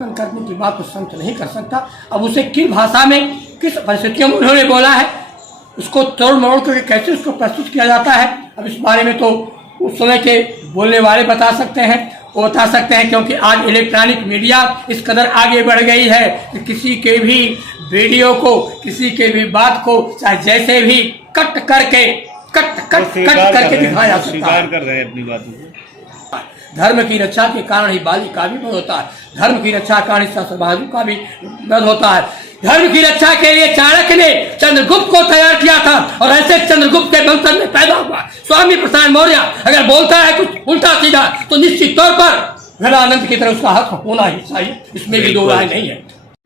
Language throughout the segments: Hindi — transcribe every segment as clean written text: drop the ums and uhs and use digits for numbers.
करने की बात उस संत नहीं कर सकता। अब उसे किन भाषा में किस परिस्थितियों में उन्होंने बोला है, उसको तोड़ मरोड़ करके कैसे उसको प्रस्तुत किया जाता है, अब इस बारे में तो उस समय के बोलने वाले बता सकते हैं, वो बता सकते हैं। क्योंकि आज इलेक्ट्रॉनिक मीडिया इस कदर आगे बढ़ गई है कि किसी के भी वीडियो को, किसी के भी बात को चाहे जैसे भी कट करके दिखाया जा सकता है। कर रहे हैं अपनी बातों को। धर्म की रक्षा के कारण ही बाली का भी वध होता है, धर्म की रक्षा के कारण ही सहस्त्रबाहु का भी वध होता है। धर्म की रक्षा के लिए चाणक्य ने चंद्रगुप्त को तैयार किया था और ऐसे चंद्रगुप्त के वंशज में पैदा हुआ स्वामी प्रसाद मौर्य अगर बोलता है कुछ उल्टा सीधा तो निश्चित तौर पर गणानंद की तरह उसका हक होना ही चाहिए, इसमें भी दो राय नहीं है।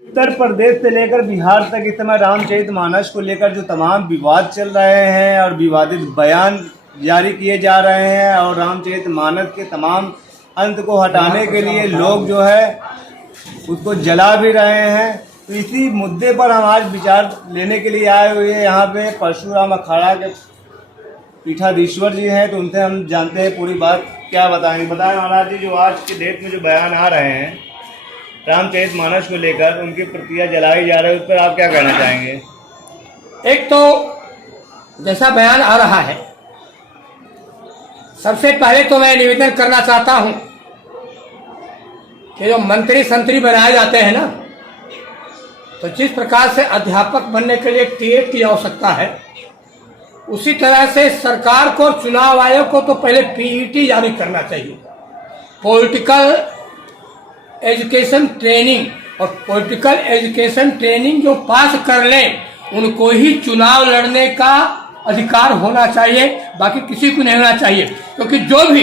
उत्तर प्रदेश से लेकर बिहार तक इस समय रामचरितमानस को लेकर जो तमाम विवाद चल रहे हैं और विवादित बयान जारी किए जा रहे हैं और रामचरितमानस के तमाम अंत को हटाने के लिए लोग जो है उसको जला भी रहे हैं, तो इसी मुद्दे पर हम आज विचार लेने के लिए आए हुए हैं। यहाँ पे परशुराम अखाड़ा के पीठाधीश्वर जी हैं, तो उनसे हम जानते हैं पूरी बात क्या बताएंगे। बताएं महाराज जी, जो आज के डेट में जो बयान आ रहे हैं रामचरितमानस को लेकर, उनकी प्रतियां जलाई जा रही है, उस पर आप क्या कहना चाहेंगे? एक तो जैसा बयान आ रहा है, सबसे पहले तो मैं निवेदन करना चाहता हूं कि जो मंत्री संतरी बनाए जाते हैं ना, तो जिस प्रकार से अध्यापक बनने के लिए टीएट की आवश्यकता है, उसी तरह से सरकार को, चुनाव आयोग को तो पहले पीईटी जारी करना चाहिए, पॉलिटिकल एजुकेशन ट्रेनिंग। और पॉलिटिकल एजुकेशन ट्रेनिंग जो पास कर लें उनको ही चुनाव लड़ने का अधिकार होना चाहिए, बाकी किसी को नहीं होना चाहिए। क्योंकि जो भी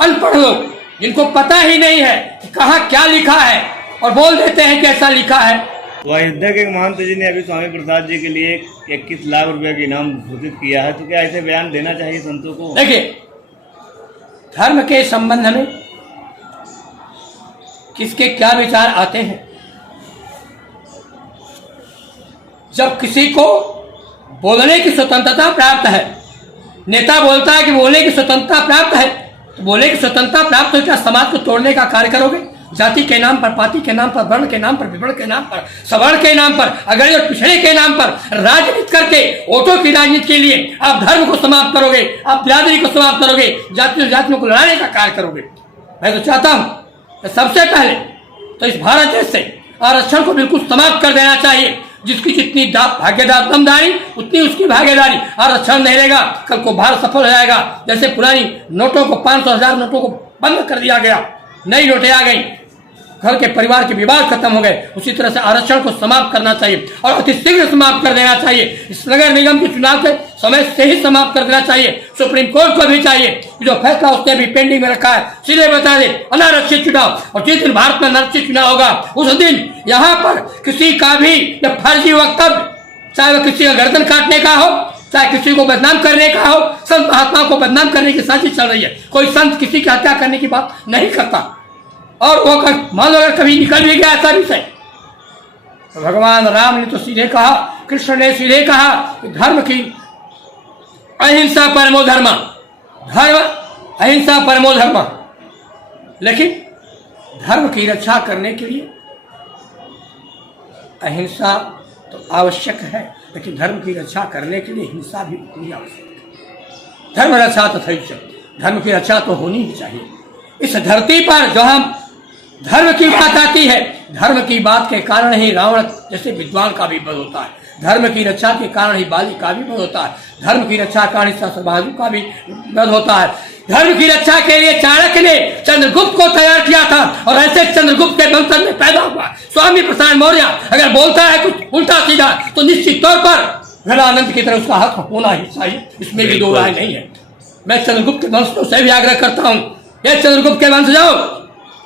अनपढ़ लोग जिनको पता ही नहीं है कि कहाँ क्या लिखा है और बोल देते हैं कि ऐसा लिखा है। अयोध्या के महंत जी ने अभी स्वामी प्रसाद जी के लिए 21 लाख रुपए का इनाम घोषित किया है, तो क्या ऐसे बयान देना चाहिए संतों को? देखिए, धर्म के संबंध में किसके क्या विचार आते हैं, जब किसी को बोलने की स्वतंत्रता प्राप्त है, नेता बोलता है कि बोलने की स्वतंत्रता प्राप्त है, तो बोलने की स्वतंत्रता प्राप्त हो, क्या समाज को तोड़ने का कार्य करोगे? जाति के नाम पर, पाति के नाम पर, वर्ण के नाम पर, विवर्ण के नाम पर, सवर्ण के नाम पर, अगर और पिछड़े के नाम पर राजनीति करके वोटों की राजनीति के लिए आप धर्म को समाप्त करोगे, आप बिरादरी को समाप्त करोगे, जातियों को लड़ाने का कार्य करोगे। मैं तो चाहता हूं सबसे पहले तो इस भारत देश से आरक्षण को बिल्कुल समाप्त कर देना चाहिए। जिसकी जितनी भागीदार दमदारी उतनी उसकी भागीदारी। आरक्षण नहीं रहेगा, कल को भारत सफल हो जाएगा। जैसे पुरानी नोटों को, 500,000 नोटों को बंद कर दिया गया, नई नोटें आ गई, घर के परिवार के विवाद खत्म हो गए, उसी तरह से आरक्षण को समाप्त करना चाहिए और अति शीघ्र समाप्त कर देना चाहिए। इस नगर निगम के चुनाव के समय से ही समाप्त कर देना चाहिए। सुप्रीम कोर्ट को भी चाहिए जो फैसला उसने भी पेंडिंग में रखा है सीधे बता दे अनारक्षित चुनाव। और जिस दिन भारत में अनारक्षित चुनाव होगा उस दिन यहाँ पर किसी का भी फर्जी वक्तव्य, चाहे वह किसी का गर्दन काटने का हो, चाहे किसी को बदनाम करने का हो, संत महात्मा को बदनाम करने की साजिश चल रही है। कोई संत किसी की हत्या करने की बात नहीं करता, और वो मान लो अगर कभी निकल भी गया ऐसा विषय, तो भगवान राम ने तो सीधे कहा, कृष्ण ने सीधे कहा कि धर्म की अहिंसा परमो धर्म, धर्म अहिंसा परमो धर्म। लेकिन धर्म की रक्षा करने के लिए अहिंसा तो आवश्यक है, लेकिन धर्म की रक्षा करने के लिए हिंसा भी उतनी आवश्यक है। धर्म रक्षा तो थी, धर्म की रक्षा तो होनी ही चाहिए। इस धरती पर जो हम धर्म की बात आती है, धर्म की बात के कारण ही रावण जैसे विद्वान का भी वध होता है, धर्म की रक्षा के कारण ही बाली का भी वध होता है, धर्म की रक्षा के कारण ही सहस्त्रबाहु का भी वध होता है। धर्म की रक्षा के लिए चाणक्य ने चंद्रगुप्त को तैयार किया था और ऐसे चंद्रगुप्त के वंशज में पैदा हुआ स्वामी प्रसाद मौर्य अगर बोलता है कुछ उल्टा सीधा तो निश्चित तौर पर गणानंद की तरह उसका हक होना ही चाहिए, इसमें भी दो राय नहीं है। मैं चंद्रगुप्त के वंशजों से भी आग्रह करता हूँ, ये चंद्रगुप्त के वंशजों,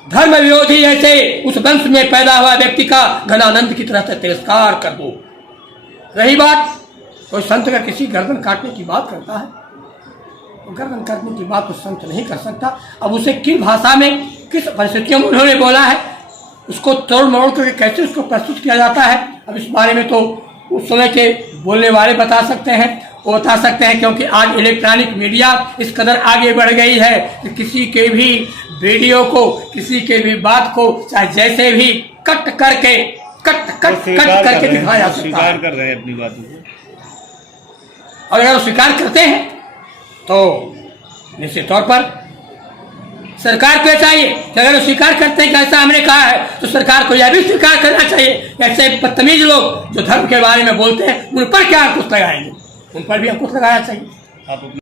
धर्म विरोधी ऐसे उस वंश में पैदा हुआ व्यक्ति का गणानंद की तरह से तिरस्कार कर दो। रही बात, कोई संत का किसी गर्दन काटने की बात करता है, तो गर्दन काटने की बात उस संत नहीं कर सकता। अब उसे किन भाषा में किस परिस्थितियों में उन्होंने बोला है, उसको तोड़ मरोड़ करके कैसे उसको प्रस्तुत किया जाता है, अब इस बारे में तो उस समय के बोलने वाले बता सकते हैं, वो बता सकते हैं। क्योंकि आज इलेक्ट्रॉनिक मीडिया इस कदर आगे बढ़ गई है कि किसी के भी वीडियो को, किसी के भी बात को चाहे जैसे भी कट करके दिखाया जा सकता स्वीकार है। कर रहे हैं अपनी बातों को। और अगर वो स्वीकार करते हैं तो निश्चित तौर पर सरकार को चाहिए कि अगर वो स्वीकार करते हैं कि ऐसा हमने कहा है तो सरकार को यह भी स्वीकार करना चाहिए। ऐसे बदतमीज लोग जो धर्म के बारे में बोलते हैं उन पर क्या अंकुश लगाएंगे, उन पर भी अंकुश लगाना चाहिए। आप